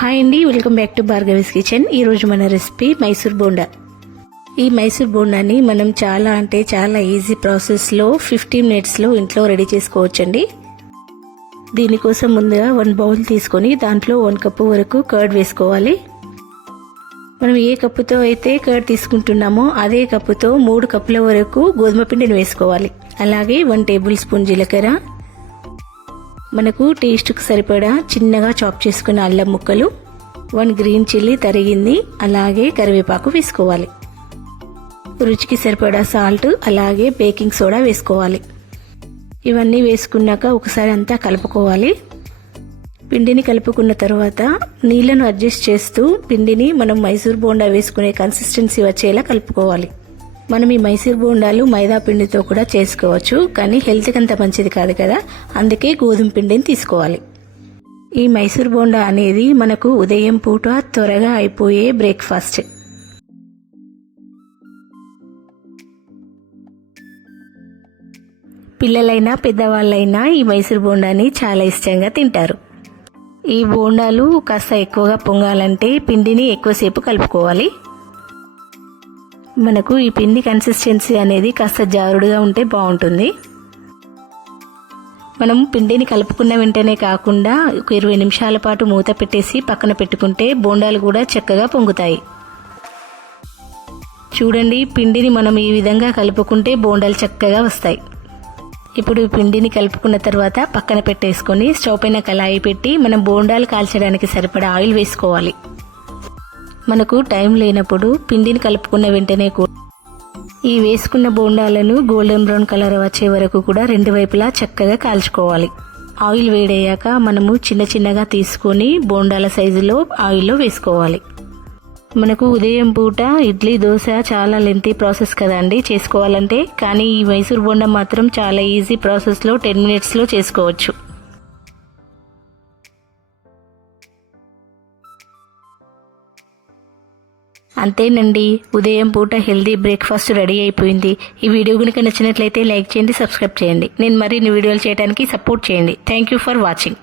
Hi అండి, welcome back to Bhargavi's kitchen. ఈరోజు మన రెసిపీ మైసూర్ బోండా. ఈ మైసూర్ బోండాని మనం చాలా ఈజీ ప్రాసెస్లో 15 మినిట్స్లో ఇంట్లో రెడీ చేసుకోవచ్చండి. దీనికోసం ముందుగా 1 బౌల్ తీసుకొని దాంట్లో 1 కప్పు వరకు కర్డ్ వేసుకోవాలి. మనం ఏ కప్పుతో అయితే కర్డ్ తీసుకుంటున్నామో అదే కప్పుతో 3 కప్పుల వరకు గోధుమ పిండిని వేసుకోవాలి. అలాగే 1 టేబుల్ స్పూన్ జీలకర్ర, మనకు టేస్ట్కి సరిపడా చిన్నగా చాప్ చేసుకున్న అల్లం ముక్కలు, 1 గ్రీన్ చిల్లీ తరిగింది, అలాగే కరివేపాకు వేసుకోవాలి. రుచికి సరిపడా సాల్ట్, అలాగే బేకింగ్ సోడా వేసుకోవాలి. ఇవన్నీ వేసుకున్నాక ఒకసారి అంతా కలుపుకోవాలి. పిండిని కలుపుకున్న తర్వాత నీళ్లను అడ్జస్ట్ చేస్తూ పిండిని మనం మైసూర్ బోండా వేసుకునే కన్సిస్టెన్సీ వచ్చేలా కలుపుకోవాలి. మనం ఈ మైసూర్ బోండాలు మైదా పిండితో కూడా చేసుకోవచ్చు, కానీ హెల్త్కి అంత మంచిది కాదు కదా, అందుకే గోధుమ పిండిని తీసుకోవాలి. ఈ మైసూర్ బోండా అనేది మనకు ఉదయం పూట త్వరగా అయిపోయే బ్రేక్ఫాస్ట్. పిల్లలైనా పెద్దవాళ్ళైనా ఈ మైసూర్ బోండాని చాలా ఇష్టంగా తింటారు. ఈ బోండాలు కాస్త ఎక్కువగా పొంగాలంటే పిండిని ఎక్కువసేపు కలుపుకోవాలి. మనకు ఈ పిండి కన్సిస్టెన్సీ అనేది కాస్త జారుడుగా ఉంటే బాగుంటుంది. మనం పిండిని కలుపుకున్న వెంటనే కాకుండా ఒక 20 నిమిషాల పాటు మూత పెట్టేసి పక్కన పెట్టుకుంటే బోండాలు కూడా చక్కగా పొంగుతాయి. చూడండి, పిండిని మనం ఈ విధంగా కలుపుకుంటే బోండాలు చక్కగా వస్తాయి. ఇప్పుడు పిండిని కలుపుకున్న తర్వాత పక్కన పెట్టేసుకొని స్టవ్ పైన కళాయి పెట్టి మనం బోండాలు కాల్చడానికి సరిపడా ఆయిల్ వేసుకోవాలి. మనకు టైం లేనప్పుడు పిండిని కలుపుకున్న వెంటనే కూడా ఈ వేసుకున్న బోండాలను గోల్డెన్ బ్రౌన్ కలర్ వచ్చే వరకు కూడా 2 వైపులా చక్కగా కాల్చుకోవాలి. ఆయిల్ వేడయ్యాక మనము చిన్నగా తీసుకొని బోండాల సైజులో ఆయిల్లో వేసుకోవాలి. మనకు ఉదయం పూట ఇడ్లీ, దోశ చాలా లెంతీ ప్రాసెస్ కదండి చేసుకోవాలంటే, కానీ ఈ మైసూర్ బోండా మాత్రం చాలా ఈజీ ప్రాసెస్లో 10 మినిట్స్లో చేసుకోవచ్చు. అంతేనండి, ఉదయం పూట హెల్దీ బ్రేక్ఫాస్ట్ రెడీ అయిపోయింది. ఈ వీడియో కనుక నచ్చినట్లయితే లైక్ చేయండి, సబ్స్క్రైబ్ చేయండి. నేను మరిన్ని వీడియోలు చేయడానికి సపోర్ట్ చేయండి. Thank you for watching.